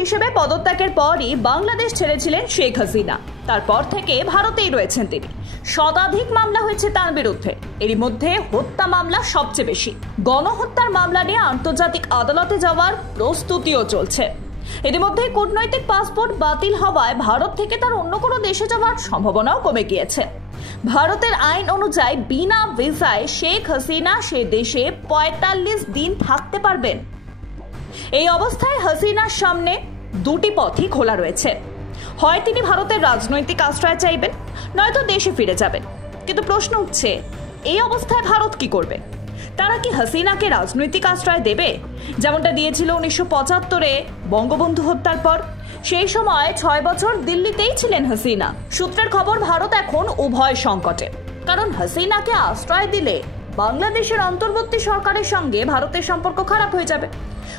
হিসেবে পদত্যাগের পরই বাংলাদেশ ছেড়েছিলেন শেখ হাসিনা। তারপর থেকে ভারতেই রয়েছেন তিনি। শতাধিক মামলা হয়েছে তার বিরুদ্ধে। এরই মধ্যে হত্যা মামলা সবচেয়ে বেশি। গণহত্যার মামলা নিয়ে আন্তর্জাতিক আদালতে যাওয়ার প্রস্তুতিও চলছে। ইতিমধ্যে কূটনৈতিক পাসপোর্ট বাতিল হওয়ায় ভারত থেকে তার অন্য কোনো দেশে যাওয়ার সম্ভাবনাও কমে গিয়েছে। ভারতের আইন অনুযায়ী বিনা ভিসায় শেখ হাসিনা সে দেশে ৪৫ দিন থাকতে পারবেন। এই অবস্থায় হাসিনার সামনে দুটি পথই খোলা রয়েছে। হয় তিনি ভারতের রাজনৈতিক আশ্রয় চাইবেন, নয়তো দেশে ফিরে যাবেন। কিন্তু প্রশ্ন উঠছে, এই অবস্থায় ভারত কি করবে? তারা কি হাসিনাকে রাজনৈতিক আশ্রয় দেবে, যেমনটা দিয়েছিল ১৯৭৫-এ বঙ্গবন্ধু হত্যার পর? সেই সময় ৬ বছর দিল্লিতেই ছিলেন হাসিনা। সূত্রের খবর, ভারত এখন উভয় সংকটে। কারণ হাসিনাকে আশ্রয় দিলে বাংলাদেশের অন্তর্বর্তী সরকারের সঙ্গে ভারতের সম্পর্ক খারাপ হয়ে যাবে।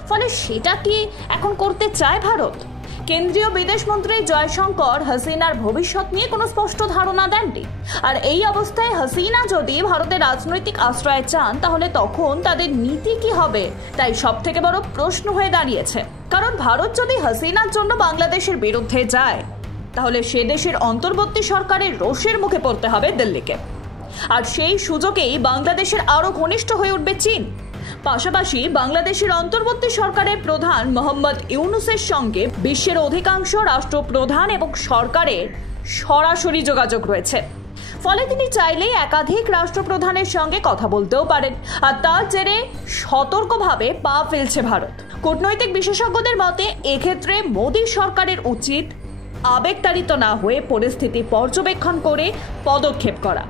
ফলে সেটা কি এখন করতে চায় ভারত? কেন্দ্রীয় বিদেশমন্ত্রী জয়শঙ্কর হাসিনার ভবিষ্যৎ নিয়ে কোনো স্পষ্ট ধারণা দেননি। আর এই অবস্থায় হাসিনা যদি ভারতের রাজনৈতিক আশ্রয় চান, তাহলে তখন তাদের নীতি কি হবে? তাই সব থেকে বড় প্রশ্ন হয়ে দাঁড়িয়েছে। কারণ ভারত যদি হাসিনার জন্য বাংলাদেশের বিরুদ্ধে যায়, তাহলে সে দেশের অন্তর্বর্তী সরকারের রোষের মুখে পড়তে হবে দিল্লিকে। আর সেই সুযোগেই বাংলাদেশের আরো ঘনিষ্ঠ হয়ে উঠবে চীন। পাশাপাশি বাংলাদেশের অন্তর্বর্তী সরকারের প্রধান মোহাম্মদ ইউনূসের সঙ্গে বিশ্বের অধিকাংশ রাষ্ট্রপ্রধান এবং সরকারের সরাসরি যোগাযোগ রয়েছে। ফলে তিনি চাইলেই একাধিক রাষ্ট্রপ্রধানের সঙ্গে কথা বলতেও পারেন। আর তার জেরে সতর্কভাবে পা ফেলছে ভারত। কূটনৈতিক বিশেষজ্ঞদের মতে এক্ষেত্রে মোদী সরকারের উচিত আবেগতাড়িত না হয়ে পরিস্থিতি পর্যবেক্ষণ করে পদক্ষেপ করা।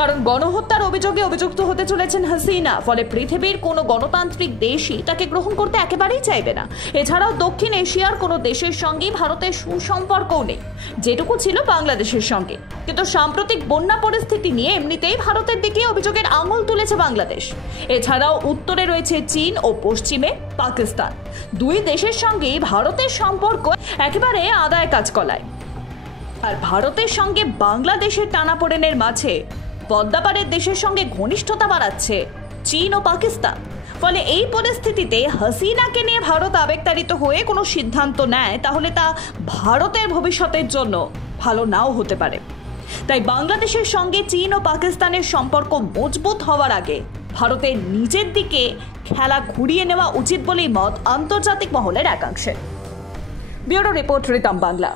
কারণ গণহত্যার অভিযোগে অভিযুক্ত হতে চলেছেন হাসিনা। ফলে পৃথিবীর কোনো গণতান্ত্রিক দেশই তাকে গ্রহণ করতে একেবারেই চাইবে না। এছাড়াও দক্ষিণ এশিয়ার কোনো দেশের সঙ্গেই ভারতের সুসম্পর্কও নেই, যেটুকু ছিল বাংলাদেশের সঙ্গে। কিন্তু সাম্প্রতিক বন্যা পরিস্থিতি নিয়ে এমনিতেই ভারতের দিকে অভিযোগের আঙুল তুলেছে বাংলাদেশ। এছাড়াও উত্তরে রয়েছে চীন ও পশ্চিমে পাকিস্তান। দুই দেশের সঙ্গেই ভারতের সম্পর্ক একেবারে আদায় কাজ কলায়। আর ভারতের সঙ্গে বাংলাদেশের টানাপোড়েনের মাঝে পদ্মাপাড়ের দেশের সঙ্গে ঘনিষ্ঠতা বাড়াচ্ছে চীন ও পাকিস্তান। ফলে এই পরিস্থিতিতে হাসিনাকে নিয়ে ভারত আবেগতাড়িত হয়ে কোনো সিদ্ধান্ত নেয়, তাহলে তা ভারতের ভবিষ্যতের জন্য ভালো নাও হতে পারে। তাই বাংলাদেশের সঙ্গে চীন ও পাকিস্তানের সম্পর্ক মজবুত হওয়ার আগে ভারতের নিজের দিকে খেলা ঘুরিয়ে নেওয়া উচিত বলেই মত আন্তর্জাতিক মহলের একাংশের। Bureau report, Ritam Bangla.